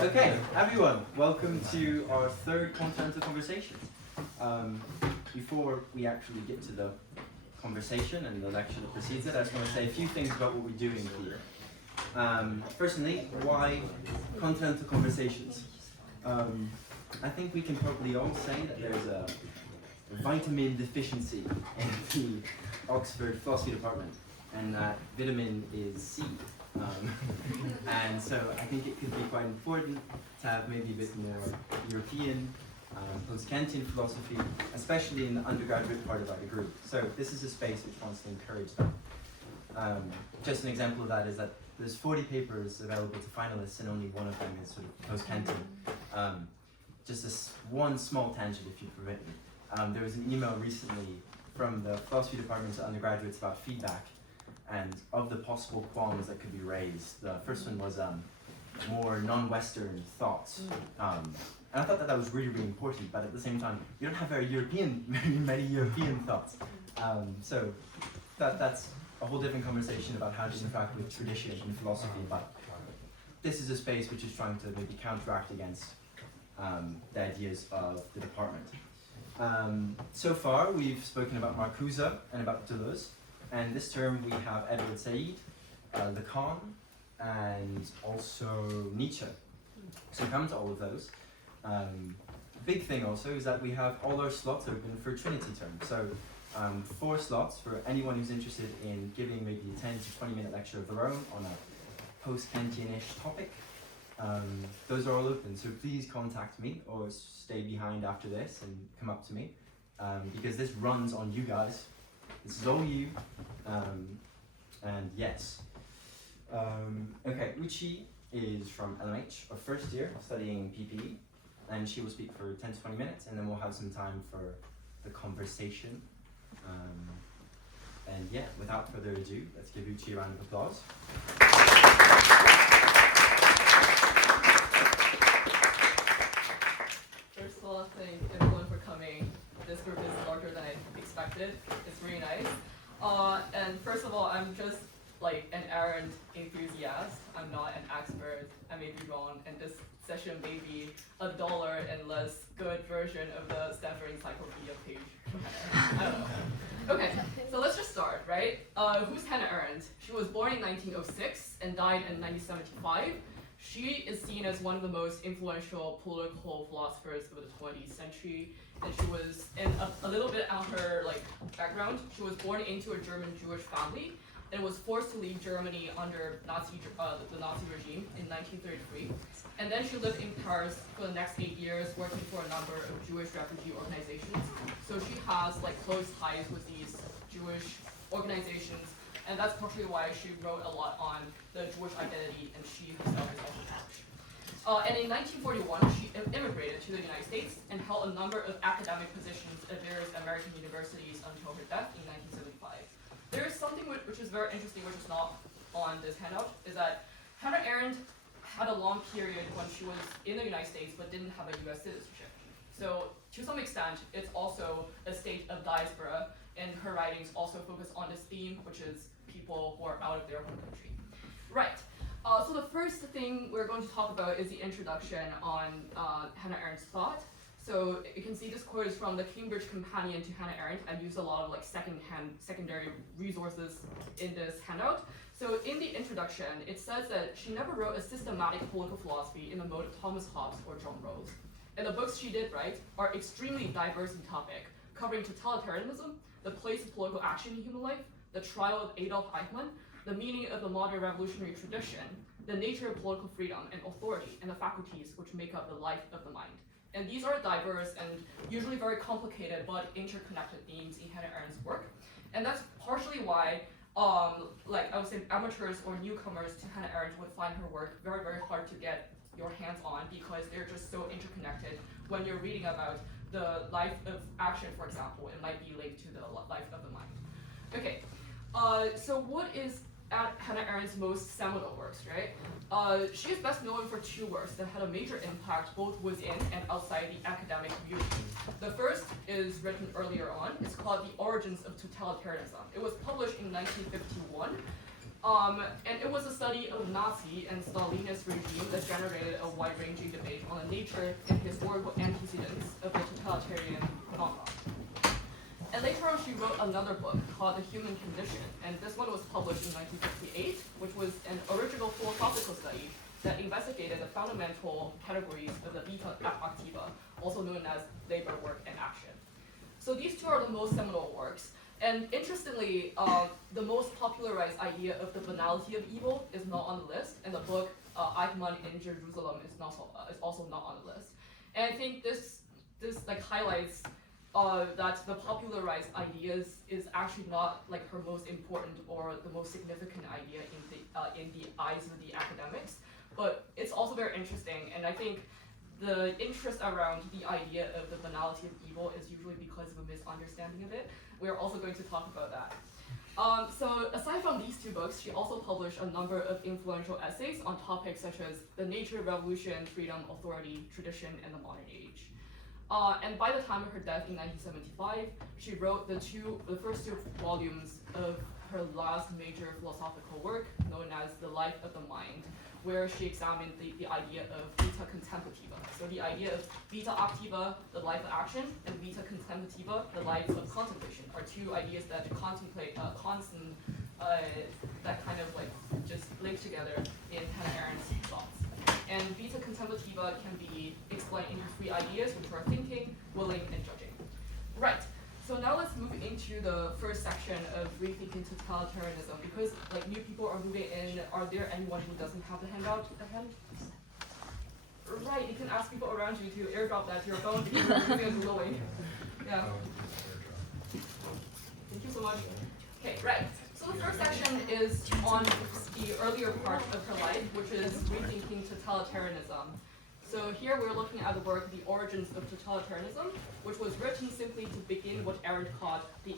Okay, everyone, welcome to our third Continental Conversation. Before we actually get to the conversation and the lecture that precedes it, I just want to say a few things about what we're doing here. Personally, why Continental Conversations? I think we can probably all say that there's a vitamin deficiency in the Oxford philosophy department, and that vitamin is C. And so I think it could be quite important to have maybe a bit more European, Post-Kantian philosophy, especially in the undergraduate part of our degree. So this is a space which wants to encourage that. Just an example of that is that there's 40 papers available to finalists and only one of them is sort of Post-Kantian. Just one small tangent, if you permit me. There was an email recently from the philosophy department to undergraduates about feedback and of the possible qualms that could be raised. The first one was more non-Western thoughts. And I thought that was really, really important, but at the same time, you don't have very many European thoughts. So that's a whole different conversation about how to interact with tradition in philosophy, but this is a space which is trying to maybe counteract against the ideas of the department. So far, we've spoken about Marcuse and about Deleuze, and this term we have Edward Said, Lacan, and also Nietzsche. So come to all of those. Big thing also is that we have all our slots open for Trinity terms. So 4 slots for anyone who's interested in giving maybe a 10 to 20 minute lecture of their own on a post-Kantian-ish topic. Those are all open, so please contact me or stay behind after this and come up to me, because this runs on you guys. This is all you, and yes. Okay, Yuqi is from LMH, our first year studying PPE, and she will speak for 10 to 20 minutes, and then we'll have some time for the conversation. And yeah, without further ado, let's give Yuqi a round of applause. First of all, thank everyone for coming. This group is larger than I expected. It's really nice. And first of all, I'm just like an Arendt enthusiast. I'm not an expert. I may be wrong, and this session may be a duller and less good version of the Stanford Encyclopedia page. I don't know. Okay, so let's just start, right? Who's Hannah Arendt? She was born in 1906 and died in 1975. She is seen as one of the most influential political philosophers of the 20th century, and she was, and a little bit on her background, she was born into a German Jewish family and was forced to leave Germany under the Nazi regime in 1933. And then she lived in Paris for the next 8 years, working for a number of Jewish refugee organizations. So she has close ties with these Jewish organizations, and that's partially why she wrote a lot on the Jewish identity, and she herself is also Jewish. And in 1941, she immigrated to the United States and held a number of academic positions at various American universities until her death in 1975. There is something which is very interesting, which is not on this handout, is that Hannah Arendt had a long period when she was in the United States but didn't have a US citizenship. So to some extent, it's also a state of diaspora, and her writings also focus on this theme, which is people who are out of their home country. Right. So the first thing we're going to talk about is the introduction on Hannah Arendt's thought. So you can see this quote is from the Cambridge Companion to Hannah Arendt. I've used a lot of secondary resources in this handout. So in the introduction, it says that she never wrote a systematic political philosophy in the mode of Thomas Hobbes or John Rawls. And the books she did write are extremely diverse in topic, covering totalitarianism, the place of political action in human life, the trial of Adolf Eichmann, the meaning of the modern revolutionary tradition, the nature of political freedom and authority, and the faculties which make up the life of the mind. And these are diverse and usually very complicated but interconnected themes in Hannah Arendt's work. And that's partially why I would say amateurs or newcomers to Hannah Arendt would find her work very, very hard to get your hands on, because they're just so interconnected. When you're reading about the life of action, for example, it might be linked to the life of the mind. Okay, so what is Hannah Arendt's most seminal works, right? She is best known for 2 works that had a major impact both within and outside the academic community. The first is written earlier on. It's called The Origins of Totalitarianism. It was published in 1951. And it was a study of Nazi and Stalinist regime that generated a wide-ranging debate on the nature and historical antecedents of the totalitarian phenomenon. And later on, she wrote another book called The Human Condition, and this one was published in 1958, which was an original philosophical study that investigated the fundamental categories of the vita activa, also known as labor, work, and action. So these two are the most seminal works. And interestingly, the most popularized idea of the banality of evil is not on the list, and the book Eichmann in Jerusalem is also not on the list. And I think this like highlights that the popularized ideas is actually not like her most important or the most significant idea in the eyes of the academics, but it's also very interesting. And I think the interest around the idea of the banality of evil is usually because of a misunderstanding of it. We're also going to talk about that. So aside from these two books, she also published a number of influential essays on topics such as the nature, revolution, freedom, authority, tradition, and the modern age. And by the time of her death in 1975, she wrote the first two volumes of her last major philosophical work, known as The Life of the Mind, where she examined the idea of vita contemplativa. So the idea of vita activa, the life of action, and vita contemplativa, the life of contemplation, are two ideas that contemplate constant, that kind of like just link together in Hannah Arendt's thoughts. And vita contemplativa can be explained into three ideas, which are thinking, willing, and judging. Right. So now let's move into the first section of rethinking totalitarianism, because like new people are moving in. Are there anyone who doesn't have the handout at hand? Right, you can ask people around you to airdrop that to your phone because you're moving and glowing. Yeah. Thank you so much. Okay, right. So the first section is on the earlier part of her life, which is rethinking totalitarianism. So here we're looking at the work, The Origins of Totalitarianism, which was written simply to begin what Arendt called the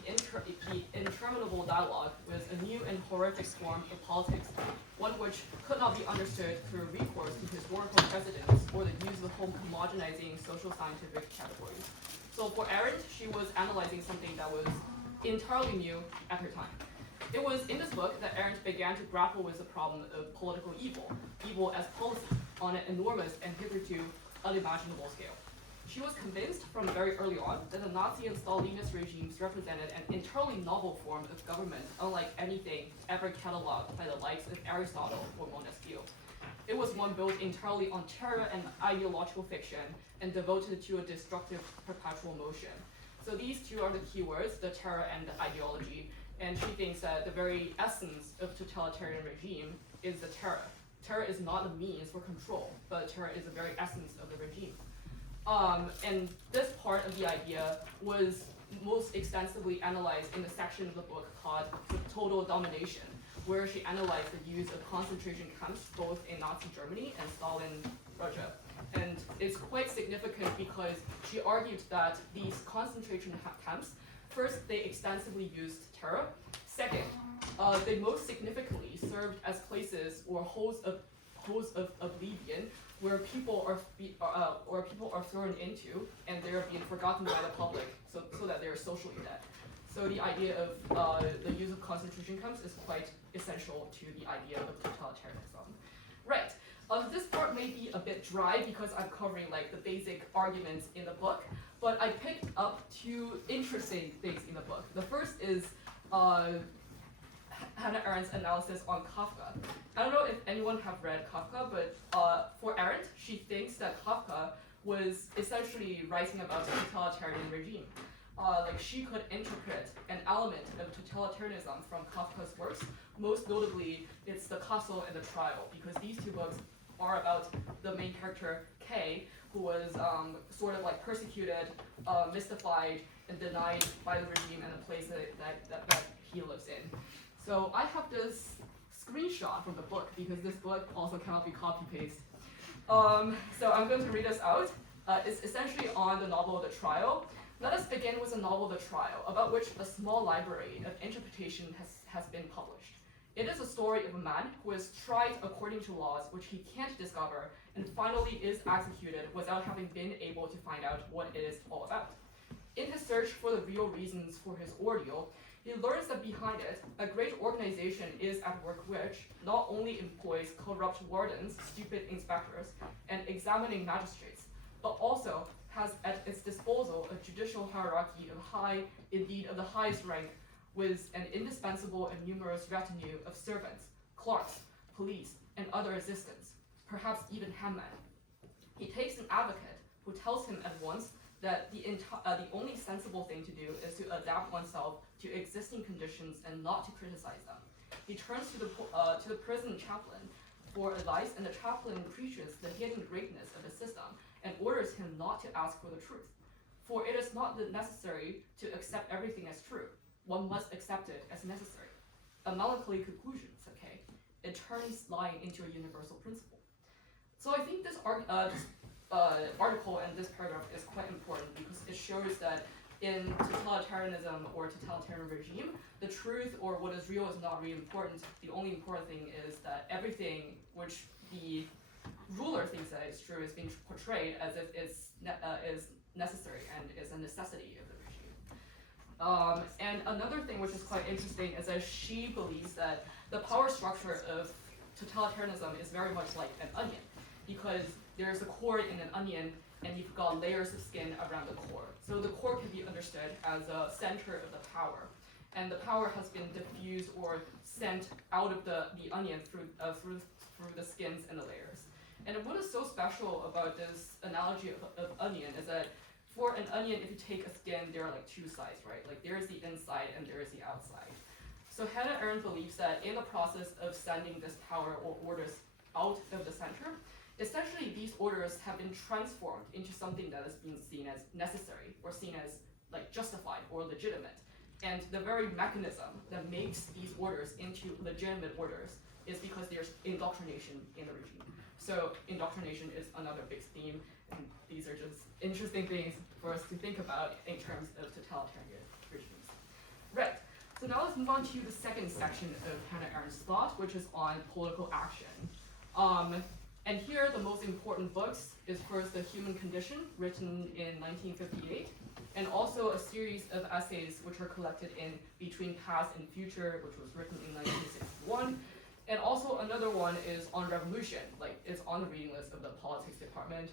interminable dialogue with a new and horrific form of politics, one which could not be understood through recourse to historical precedents or the use of homogenizing social scientific categories. So for Arendt, she was analyzing something that was entirely new at her time. It was in this book that Arendt began to grapple with the problem of political evil as policy, on an enormous and hitherto unimaginable scale. She was convinced from very early on that the Nazi and Stalinist regimes represented an entirely novel form of government, unlike anything ever cataloged by the likes of Aristotle or Montesquieu. It was one built entirely on terror and ideological fiction and devoted to a destructive perpetual motion. So these two are the key words, the terror and the ideology. And she thinks that the very essence of totalitarian regime is the terror. Terror is not a means for control, but terror is the very essence of the regime. And this part of the idea was most extensively analyzed in the section of the book called Total Domination, where she analyzed the use of concentration camps both in Nazi Germany and Stalin Russia. And it's quite significant because she argued that these concentration camps, first, they extensively used terror. Second, they most significantly served as places or holes of oblivion where people are thrown into and they're being forgotten by the public, so that they're socially dead. So the idea of the use of concentration camps is quite essential to the idea of totalitarianism. Right. This part may be a bit dry because I'm covering like the basic arguments in the book, but I picked up two interesting things in the book. The first is Hannah Arendt's analysis on Kafka. I don't know if anyone have read Kafka, but for Arendt, she thinks that Kafka was essentially writing about a totalitarian regime. Like she could interpret an element of totalitarianism from Kafka's works. Most notably, it's the Castle and the Trial, because these two books are about the main character K, who was sort of like persecuted, mystified, and denied by the regime and the place that he lives in. So I have this screenshot from the book because this book also cannot be copy-paste. So I'm going to read this out. It's essentially on the novel The Trial. Let us begin with the novel The Trial, about which a small library of interpretation has been published. It is a story of a man who is tried according to laws which he can't discover and finally is executed without having been able to find out what it is all about. In his search for the real reasons for his ordeal, He learns that behind it, a great organization is at work which not only employs corrupt wardens, stupid inspectors, and examining magistrates, but also has at its disposal a judicial hierarchy of the highest rank, with an indispensable and numerous retinue of servants, clerks, police, and other assistants, perhaps even hangmen. He takes an advocate who tells him at once that the only sensible thing to do is to adapt oneself to existing conditions and not to criticize them. He turns to the prison chaplain for advice, and the chaplain preaches the hidden greatness of the system and orders him not to ask for the truth. For it is not necessary to accept everything as true. One must accept it as necessary. A melancholy conclusion, okay? It turns lying into a universal principle. So I think this article and this paragraph is quite important because it shows that in totalitarianism or totalitarian regime, the truth or what is real is not really important. The only important thing is that everything which the ruler thinks that is true is being portrayed as if it's is necessary and is a necessity of the regime. And another thing which is quite interesting is that she believes that the power structure of totalitarianism is very much like an onion, because there's a core in an onion and you've got layers of skin around the core. So the core can be understood as a center of the power. And the power has been diffused or sent out of the onion through the skins and the layers. And what is so special about this analogy of onion is that for an onion, if you take a skin, there are like two sides, right? Like there is the inside and there is the outside. So Hannah Arendt believes that in the process of sending this power or orders out of the center, essentially these orders have been transformed into something that is being seen as necessary or seen as like justified or legitimate. And the very mechanism that makes these orders into legitimate orders is because there's indoctrination in the regime. So indoctrination is another big theme, and these are just interesting things for us to think about in terms of totalitarian regimes. Right, so now let's move on to the second section of Hannah Arendt's thought, which is on political action. And here the most important books is first The Human Condition, written in 1958, and also a series of essays which are collected in Between Past and Future, which was written in 1961. And also another one is on revolution, like it's on the reading list of the politics department.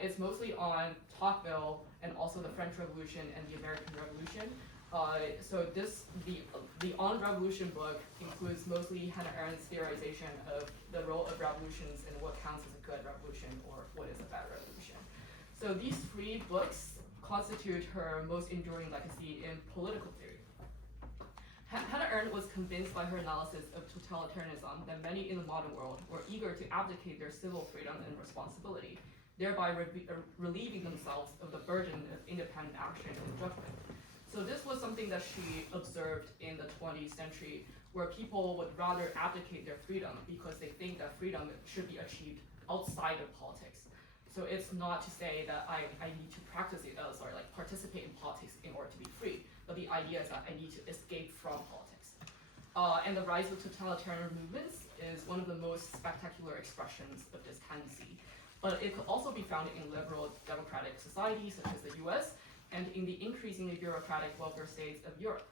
It's mostly on Tocqueville and also the French Revolution and the American Revolution. So the On Revolution book includes mostly Hannah Arendt's theorization of the role of revolutions and what counts as a good revolution or what is a bad revolution. So these three books constitute her most enduring legacy in political theory. Hannah Arendt was convinced by her analysis of totalitarianism that many in the modern world were eager to abdicate their civil freedom and responsibility, thereby relieving themselves of the burden of independent action and judgment. So this was something that she observed in the 20th century, where people would rather abdicate their freedom because they think that freedom should be achieved outside of politics. So it's not to say that I need to practice it, like participate in politics in order to be free, but the idea is that I need to escape from politics. And the rise of totalitarian movements is one of the most spectacular expressions of this tendency. But it could also be found in liberal democratic societies such as the US, and in the increasingly bureaucratic welfare states of Europe.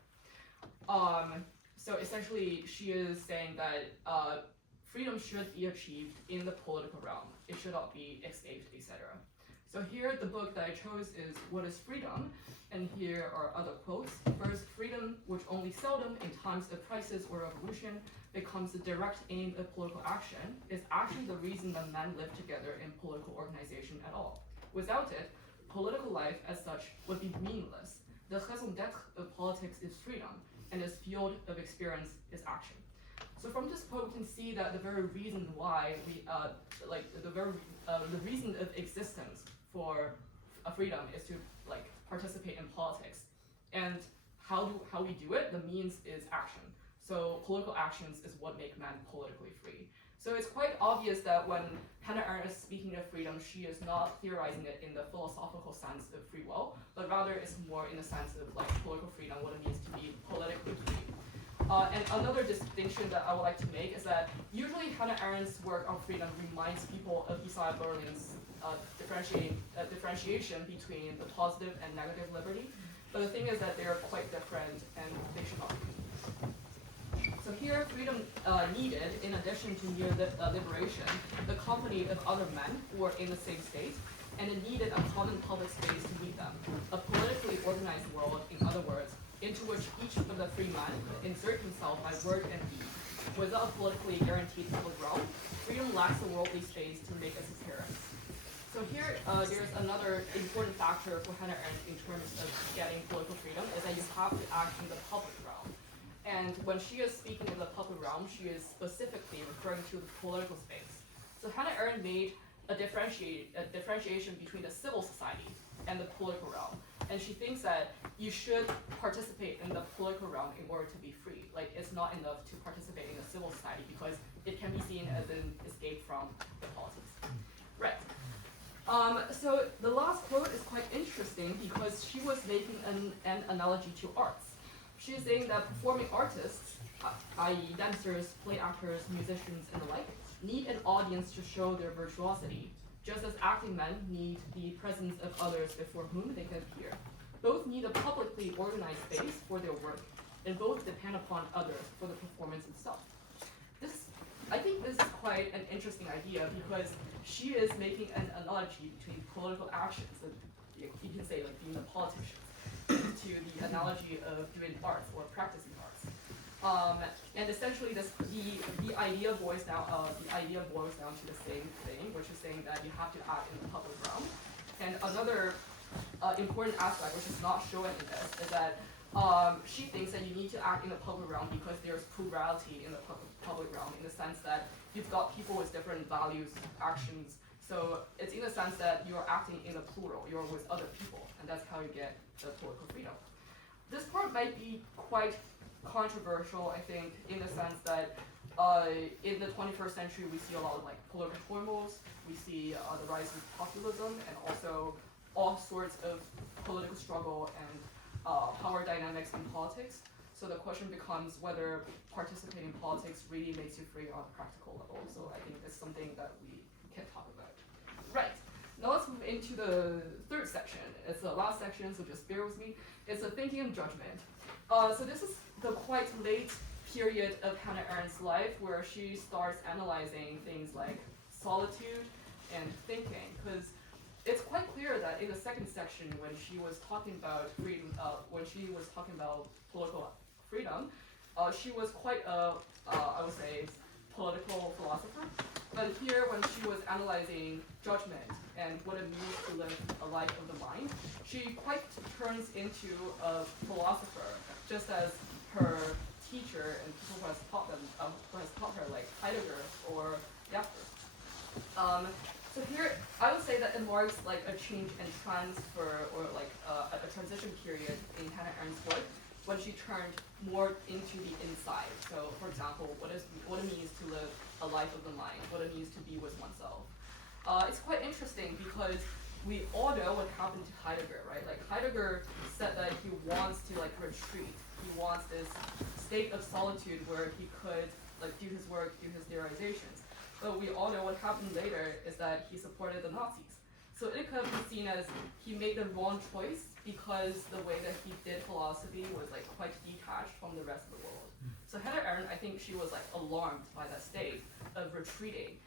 So essentially, she is saying that freedom should be achieved in the political realm. It should not be escaped, etc. So here, the book that I chose is What is Freedom? And here are other quotes. First, freedom, which only seldom in times of crisis or revolution becomes the direct aim of political action, is actually the reason that men live together in political organization at all. Without it, political life as such would be meaningless. The raison d'être of politics is freedom, and its field of experience is action. So from this quote, we can see that the very reason why we, the reason of existence for freedom is to participate in politics. And how we do it, the means is action. So political actions is what make men politically free. So it's quite obvious that when Hannah Arendt is speaking of freedom, she is not theorizing it in the philosophical sense of free will, but rather it's more in the sense of political freedom, what it means to be politically free. And another distinction that I would like to make is that usually Hannah Arendt's work on freedom reminds people of Isaiah Berlin's differentiation between the positive and negative liberty. But the thing is that they are quite different and they should not be. So here, freedom needed, in addition to mere liberation, the company of other men who were in the same state, and it needed a common public space to meet them, a politically organized world, in other words, into which each of the free men could insert himself by word and deed. Without a politically guaranteed public realm, freedom lacks a worldly space to make its appearance. So here, there's another important factor for Hannah Arendt in terms of getting political freedom, is that you have to act in the public realm. And when she is speaking of the public realm, she is specifically referring to the political space. So Hannah Arendt made a differentiation between the civil society and the political realm. And she thinks that you should participate in the political realm in order to be free. Like, it's not enough to participate in the civil society because it can be seen as an escape from the politics. Right. So the last quote is quite interesting because she was making an analogy to arts. She is saying that performing artists, i.e. dancers, play actors, musicians, and the like, need an audience to show their virtuosity, just as acting men need the presence of others before whom they can appear. Both need a publicly organized space for their work, and both depend upon others for the performance itself. I think this is quite an interesting idea because she is making an analogy between political actions, you can say like being a politician, to the analogy of doing arts or practicing arts. And essentially, the idea boils down to the same thing, which is saying that you have to act in the public realm. And another important aspect, which is not shown in this, is that she thinks that you need to act in the public realm because there's plurality in the public realm, in the sense that you've got people with different values, actions. So it's in the sense that you're acting in the plural, you're with other people, and that's how you get the political freedom. This part might be quite controversial, I think, in the sense that in the 21st century we see a lot of like political turmoils, we see the rise of populism, and also all sorts of political struggle and power dynamics in politics. So the question becomes whether participating in politics really makes you free on a practical level. So I think it's something that we can talk about. Right. Now let's move into the third section. It's the last section, so just bear with me. It's the thinking and judgment. So this is the quite late period of Hannah Arendt's life where she starts analyzing things like solitude and thinking, because it's quite clear that in the second section, when she was talking about freedom, when she was talking about political freedom, she was quite a, I would say, political philosopher. But here, when she was analyzing judgment and what it means to live a life of the mind, she quite turns into a philosopher, just as her teacher and people who has taught her, like Heidegger or Jaspers. So here, I would say that it marks like a change and transfer, or like a transition period in Hannah Arendt's work, when she turned more into the inside. So, for example, what it means to live a life of the mind, what it means to be with oneself. It's quite interesting because we all know what happened to Heidegger, right? Like Heidegger said that he wants to like retreat. He wants this state of solitude where he could like do his work, do his theorizations. But we all know what happened later is that he supported the Nazis. So it could be seen as he made the wrong choice because the way that he did philosophy was like quite detached from the rest of the world. So Hannah Arendt, I think she was like alarmed by that state of retreating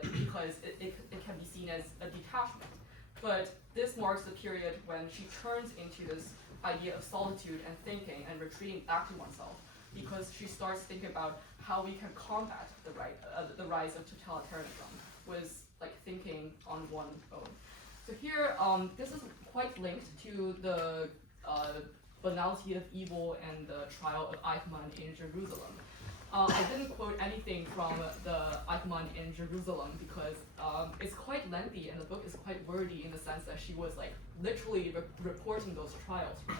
because it can be seen as a detachment. But this marks the period when she turns into this idea of solitude and thinking and retreating back to oneself, because she starts thinking about how we can combat the rise of totalitarianism with like thinking on one own. So here, this is quite linked to the banality of evil and the trial of Eichmann in Jerusalem. I didn't quote anything from the Eichmann in Jerusalem because it's quite lengthy and the book is quite wordy in the sense that she was like literally reporting those trials. Right?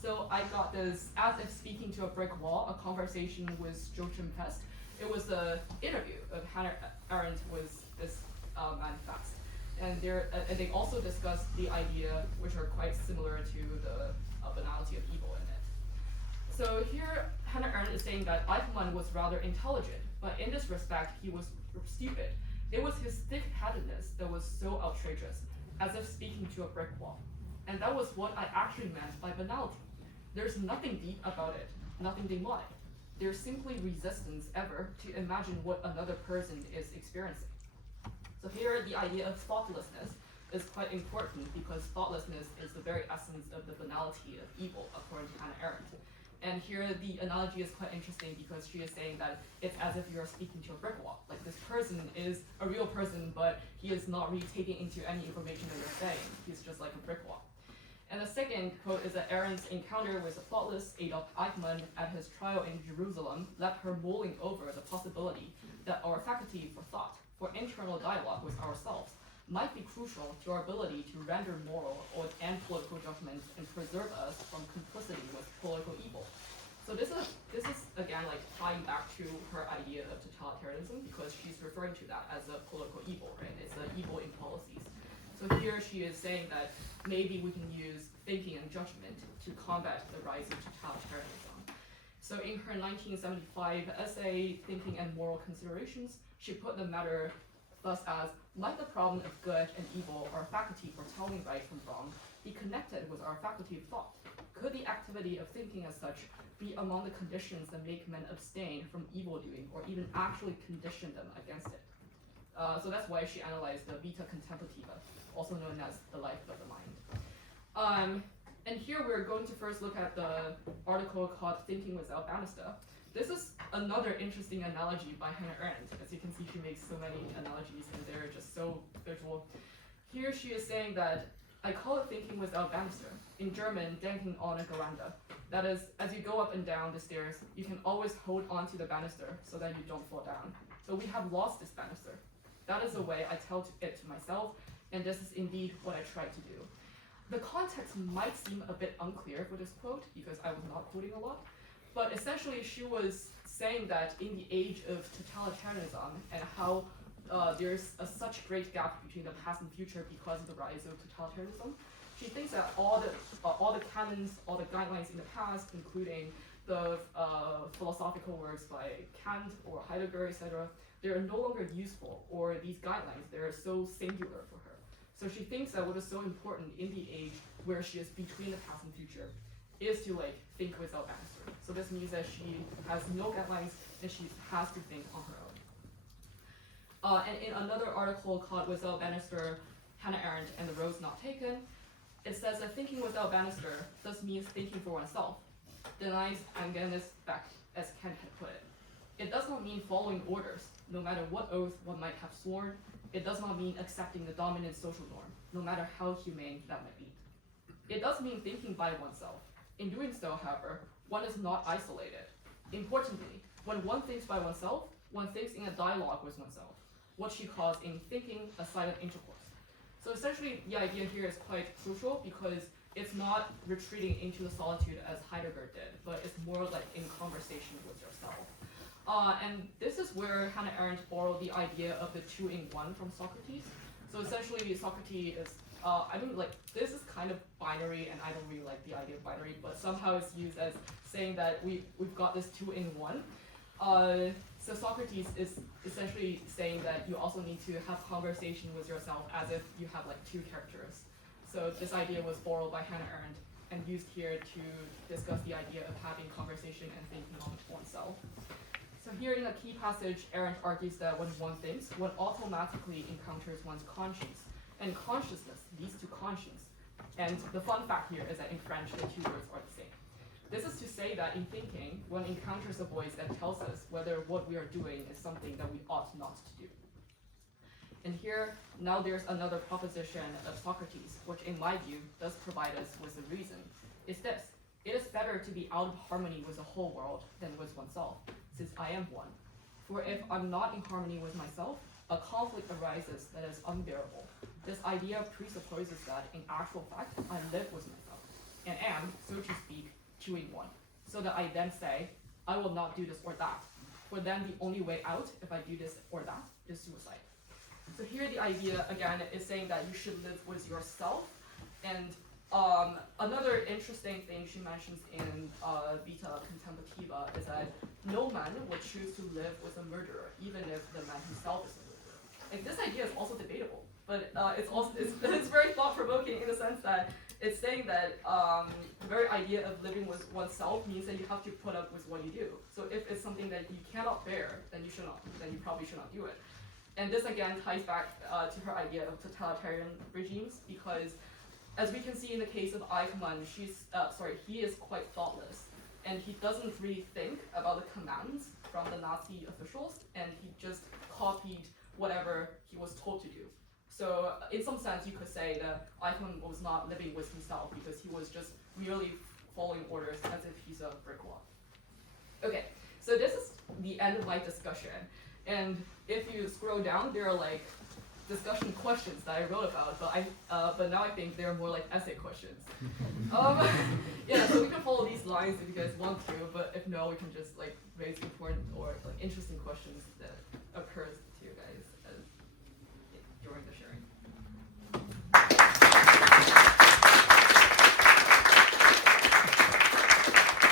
So I got this, as if speaking to a brick wall, a conversation with Joachim Pest. It was an interview of Hannah Arendt with this manifest. And they also discussed the idea, which are quite similar to the banality of evil in it. So here, Hannah Arendt is saying that Eichmann was rather intelligent, but in this respect, he was stupid. It was his thick-headedness that was so outrageous, as if speaking to a brick wall. And that was what I actually meant by banality. There's nothing deep about it, nothing demonic. There's simply resistance ever to imagine what another person is experiencing. So here the idea of thoughtlessness is quite important because thoughtlessness is the very essence of the banality of evil, according to Hannah Arendt. And here the analogy is quite interesting because she is saying that it's as if you're speaking to a brick wall. Like this person is a real person, but he is not really taking into any information that you're saying. He's just like a brick wall. And the second quote is that Arendt's encounter with the thoughtless Adolf Eichmann at his trial in Jerusalem left her mulling over the possibility that our faculty for thought, for internal dialogue with ourselves, might be crucial to our ability to render moral and political judgments and preserve us from complicity with political evil. So this is again like tying back to her idea of totalitarianism because she's referring to that as a political evil, right? It's an evil in policies. So here she is saying that maybe we can use thinking and judgment to combat the rise of totalitarianism. So in her 1975 essay, Thinking and Moral Considerations, she put the matter thus as, like the problem of good and evil, our faculty for telling right from wrong, be connected with our faculty of thought? Could the activity of thinking as such be among the conditions that make men abstain from evil doing or even actually condition them against it? So that's why she analyzed the vita contemplativa, also known as the life of the mind. And here we're going to first look at the article called Thinking Without Banister. This is another interesting analogy by Hannah Arendt. As you can see, she makes so many analogies and they're just so visual. Here she is saying that, I call it thinking without banister. In German, denken ohne Geländer. That is, as you go up and down the stairs, you can always hold onto the banister so that you don't fall down. But we have lost this banister. That is the way I tell it to myself, and this is indeed what I try to do. The context might seem a bit unclear for this quote because I was not quoting a lot, but essentially she was saying that in the age of totalitarianism and how there's such great gap between the past and future because of the rise of totalitarianism, she thinks that all the canons, all the guidelines in the past, including the philosophical works by Kant or Heidegger, etc., they're no longer useful, or these guidelines, they're so singular for her. So she thinks that what is so important in the age where she is between the past and future is to like think without banister. So this means that she has no guidelines and she has to think on her own. And in another article called Without Banister, Hannah Arendt and the Roads Not Taken, it says that thinking without banister thus means thinking for oneself, denies Angenis back, as Kant had put it. It does not mean following orders, no matter what oath one might have sworn. It does not mean accepting the dominant social norm, no matter how humane that might be. It does mean thinking by oneself. In doing so, however, one is not isolated. Importantly, when one thinks by oneself, one thinks in a dialogue with oneself, what she calls in thinking a silent intercourse. So essentially, the idea here is quite crucial because it's not retreating into the solitude as Heidegger did, but it's more like in conversation with yourself. And this is where Hannah Arendt borrowed the idea of the two-in-one from Socrates. So essentially, Socrates is, this is kind of binary, and I don't really like the idea of binary, but somehow it's used as saying that we've got this two-in-one. So Socrates is essentially saying that you also need to have conversation with yourself as if you have like two characters. So this idea was borrowed by Hannah Arendt and used here to discuss the idea of having conversation and thinking on oneself. So here in a key passage, Arendt argues that when one thinks, one automatically encounters one's conscience, and consciousness leads to conscience. And the fun fact here is that in French, the two words are the same. This is to say that in thinking, one encounters a voice that tells us whether what we are doing is something that we ought not to do. And here, now there's another proposition of Socrates, which in my view does provide us with a reason, is this: it is better to be out of harmony with the whole world than with oneself, since I am one. For if I'm not in harmony with myself, a conflict arises that is unbearable. This idea presupposes that, in actual fact, I live with myself, and am, so to speak, two-in-one, so that I then say, I will not do this or that, for then the only way out, if I do this or that, is suicide. So here the idea, again, is saying that you should live with yourself, and another interesting thing she mentions in Vita Contemplativa is that no man would choose to live with a murderer, even if the man himself is a murderer. Like, this idea is also debatable. but it's very thought-provoking in the sense that it's saying that the very idea of living with oneself means that you have to put up with what you do. So if it's something that you cannot bear, then you probably should not do it. And this again ties back to her idea of totalitarian regimes, because as we can see in the case of Eichmann, he is quite thoughtless, and he doesn't really think about the commands from the Nazi officials, and he just copied whatever he was told to do. So in some sense, you could say that Eichmann was not living with himself because he was just merely following orders as if he's a brick wall. Okay, so this is the end of my discussion. And if you scroll down, there are like discussion questions that I wrote about, but now I think they're more like essay questions. Yeah, so we can follow these lines if you guys want to, but if no, we can just like raise important or like interesting questions that occurs